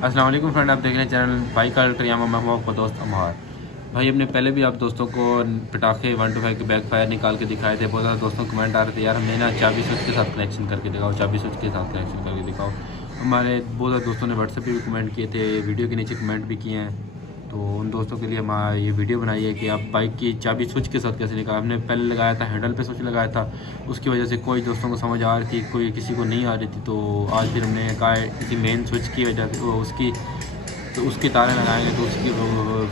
अस्सलाम वालेकुम फ्रेंड, आप देख रहे हैं चैनल बाइक का ट्रियामा। मैं हूं आपका दोस्त अमहार भाई। हमने पहले भी आप दोस्तों को पटाखे 125 के बैक फायर निकाल के दिखाए थे। बहुत ज़्यादा दोस्तों कमेंट आ रहे थे, यार हमने ना चाबी स्विच के साथ कनेक्शन करके दिखाओ, चाबी स्विच के साथ कनेक्शन करके दिखाओ। हमारे बहुत ज़्यादा दोस्तों ने व्हाट्सएप पे भी कमेंट किए थे, वीडियो के नीचे कमेंट भी किए हैं। तो उन दोस्तों के लिए हम ये वीडियो बनाई है कि आप बाइक की चाबी स्विच के साथ कैसे निकाल। हमने पहले लगाया था हैंडल पे स्विच लगाया था, उसकी वजह से कोई दोस्तों को समझ आ रही थी, कोई किसी को नहीं आ रही थी। तो आज फिर हमने कहा किसी मेन स्विच की वजह से उसकी तारें लगाएंगे, तो उसकी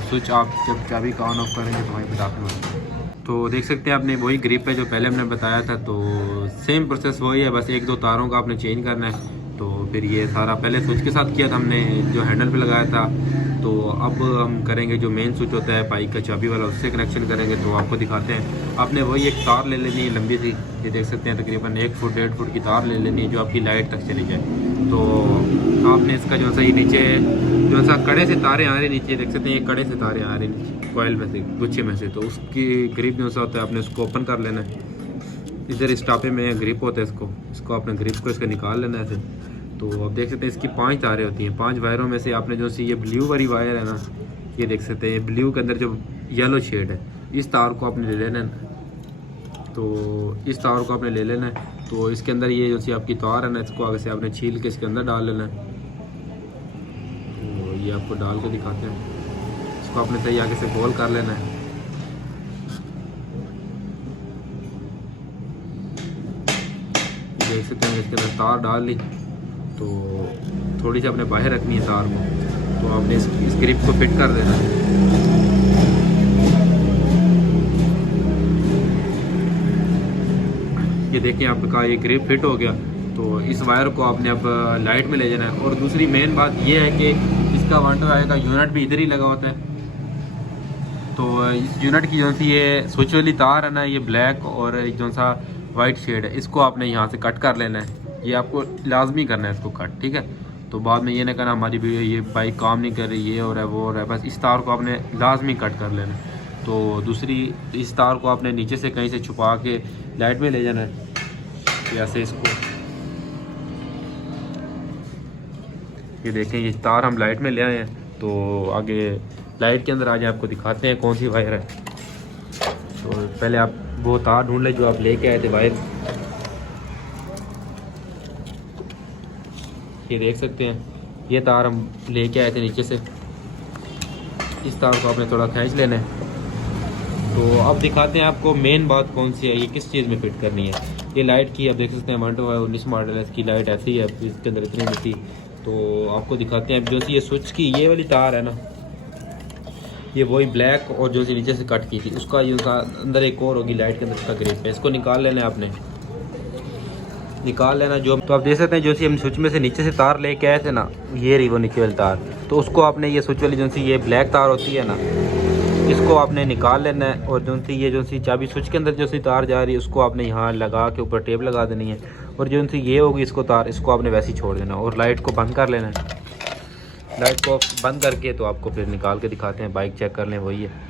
स्विच आप जब चाबी का ऑन ऑफ करेंगे तो वहीं पर दाखिल होंगे। तो देख सकते हैं आपने वही ग्रिप है जो पहले हमने बताया था। तो सेम प्रोसेस वही है, बस एक दो तारों का आपने चेंज करना है। तो फिर ये सारा पहले स्विच के साथ किया था हमने, जो हैंडल पे लगाया था। तो अब हम करेंगे जो मेन स्विच होता है बाइक का चाबी वाला, उससे कनेक्शन करेंगे। तो आपको दिखाते हैं। आपने वही एक तार ले लेनी है लंबी सी, ये देख सकते हैं तकरीबन 1 फुट 1.5 फुट की तार ले लेनी है जो आपकी लाइट तक चली जाए। तो आपने इसका जो सा ये नीचे जो सा कड़े से तारे आ रहे नीचे, देख सकते हैं ये कड़े से तारे आ रहे नीचे कॉइल में से, गुच्छे में से। तो उसकी ग्रिप जो सा होता है आपने उसको ओपन कर लेना है। इधर स्टापे में ग्रिप होता है, इसको आपने ग्रिप को इसका निकाल लेना है ऐसे। तो आप देख सकते हैं इसकी 5 तारें होती हैं। 5 वायरों में से आपने जो सी ये ब्लू वाली वायर है ना, ये देख सकते हैं ब्लू के अंदर जो येलो शेड है, इस तार को आपने ले लेना है। तो इस तार को आपने ले लेना है। तो इसके अंदर ये जो सी आपकी तार है ना, इसको आगे से आपने छील के इसके अंदर डाल लेना है। तो ये आपको डाल के दिखाते हैं। इसको आपने सही आगे से गोल कर लेना है। देख सकते हैं इसके अंदर तार डाल ली। तो थोड़ी सी आपने बाहर रखनी है तार को। तो आपने इस ग्रिप को फिट कर देना है। ये देखें आपका ये ग्रिप फिट हो गया। तो इस वायर को आपने अब लाइट में ले जाना है। और दूसरी मेन बात ये है कि इसका 125 का यूनिट भी इधर ही लगा होता है। तो इस यूनिट की जो सी ये स्विच वाली तार है ना, ये ब्लैक और जो सा वाइट शेड है, इसको आपने यहाँ से कट कर लेना है। ये आपको लाजमी करना है इसको कट, ठीक है। तो बाद में ये ना कहना हमारी भी ये बाइक काम नहीं कर रही, ये हो रहा है वो हो रहा है। बस इस तार को आपने लाजमी कट कर लेना है। तो दूसरी इस तार को आपने नीचे से कहीं से छुपा के लाइट में ले जाना है, ऐसे इसको। ये देखें ये तार हम लाइट में ले आए हैं। तो आगे लाइट के अंदर आज आपको दिखाते हैं कौन सी वायर है। तो पहले आप वो तार ढूंढ लें जो आप लेके आए थे वायर। ये देख सकते हैं ये तार हम लेके आए थे नीचे से। इस तार को आपने थोड़ा खींच लेना है। तो अब दिखाते हैं आपको मेन बात कौन सी है, ये किस चीज़ में फिट करनी है। ये लाइट की आप देख सकते हैं 125 मॉडल है, इसकी लाइट ऐसी है, इसके अंदर इतनी मिट्टी। तो आपको दिखाते हैं जो सी ये स्विच की ये वाली तार है ना, ये वही ब्लैक और जो सी नीचे से कट की थी उसका ये अंदर एक और होगी लाइट के अंदर, इसका ग्रिप है। इसको निकाल लेना है आपने, निकाल लेना जो। तो आप देख सकते हैं जो सी हम स्विच में से नीचे से तार लेके आए थे ना, ये रही वो नीचे वाली तार। तो उसको आपने ये स्विच वाली जो सी ये ब्लैक तार होती है ना, इसको आपने निकाल लेना है। और जो सी ये जो सी चाबी स्विच के अंदर जो सी तार जा रही है उसको आपने यहाँ लगा के ऊपर टेप लगा देनी है। और जो सी ये होगी इसको तार, इसको आपने वैसे ही छोड़ देना और लाइट को बंद कर लेना है। लाइट को बंद करके तो आपको फिर निकाल के दिखाते हैं, बाइक चेक कर लें वही है।